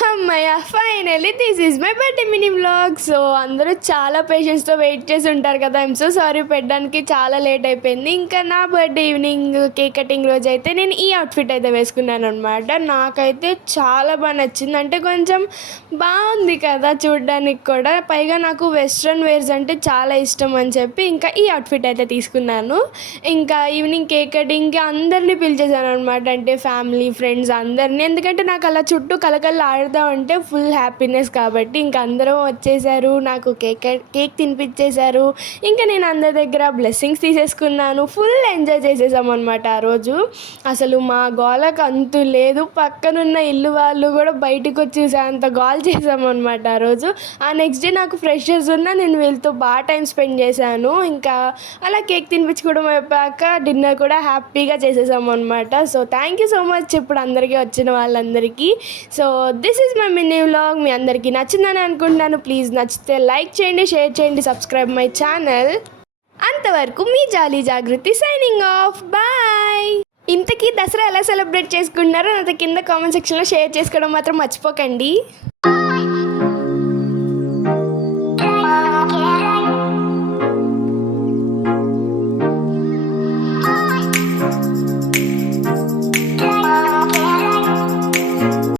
అమ్మయ్య! Finally this is my birthday mini vlog. So, అందరూ చాలా పేషెన్స్‌తో వెయిట్ చేసి ఉంటారు కదా! ఐయామ్ సో సారీ పెట్టడానికి చాలా లేట్ అయిపోయింది. ఇంకా నా బర్త్‌డే ఈవినింగ్ కేక్ కటింగ్ రోజైతే నేను ఈ అవుట్‌ఫిట్ అయితే వేసుకున్నాననమాట. నాకైతే చాలా నచ్చింది. అంటే కొంచెం బాగుంది కదా చూడడానికి కూడా. పైగా నాకు వెస్ట్రన్ వేర్స్ అంటే చాలా ఇష్టం అని చెప్పి ఇంకా ఈ అవుట్‌ఫిట్ అయితే తీసుకున్నాను. ఇంకా ఈవినింగ్ కేక్ కటింగ్‌కి అందరిని పిలిచేసాననమాట. అంటే ఫ్యామిలీ, ఫ్రెండ్స్ అందరిని. ఎందుకంటే నాకు అలా చుట్టూ కళకళలాడుతూ ఉంటే ఫుల్ హ్యాపీనెస్ కాబట్టి ఇంక అందరూ వచ్చేసారు. నాకు కేక్ తినిపించేశారు. ఇంకా నేను అందరి దగ్గర బ్లెస్సింగ్స్ తీసేసుకున్నాను. ఫుల్ ఎంజాయ్ చేసేసామన్నమాట ఆ రోజు. అసలు మా గోలకు అంతు లేదు. పక్కనున్న ఇల్లు వాళ్ళు కూడా బయటకు వచ్చి చూసేంత గోల చేసామన్నమాట ఆ రోజు. ఆ నెక్స్ట్ డే నాకు ఫ్రెషర్స్ ఉన్నా నేను వీళ్ళతో బాగా టైం స్పెండ్ చేశాను. ఇంకా అలా కేక్ తినిపించుకోవడం అయిపోయాక డిన్నర్ కూడా హ్యాపీగా చేసేసాము అనమాట. So thank you so much ఇప్పుడు అందరికీ వచ్చిన వాళ్ళందరికీ. So this is my mini vlog. మీ అందరికీ నచ్చిందని అనుకుంటున్నాను. ప్లీజ్ నచ్చితే లైక్ చేయండి, షేర్ చేయండి, సబ్స్క్రైబ్ మై ఛానల్. అంతవరకు మీ జాలీ జాగృతి సైనింగ్ ఆఫ్. బాయ్. ఇంతకీ దసరా ఎలా సెలబ్రేట్ చేసుకుంటున్నారో నాతో కింద కామెంట్ సెక్షన్లో షేర్ చేసుకోవడం మాత్రం మర్చిపోకండి.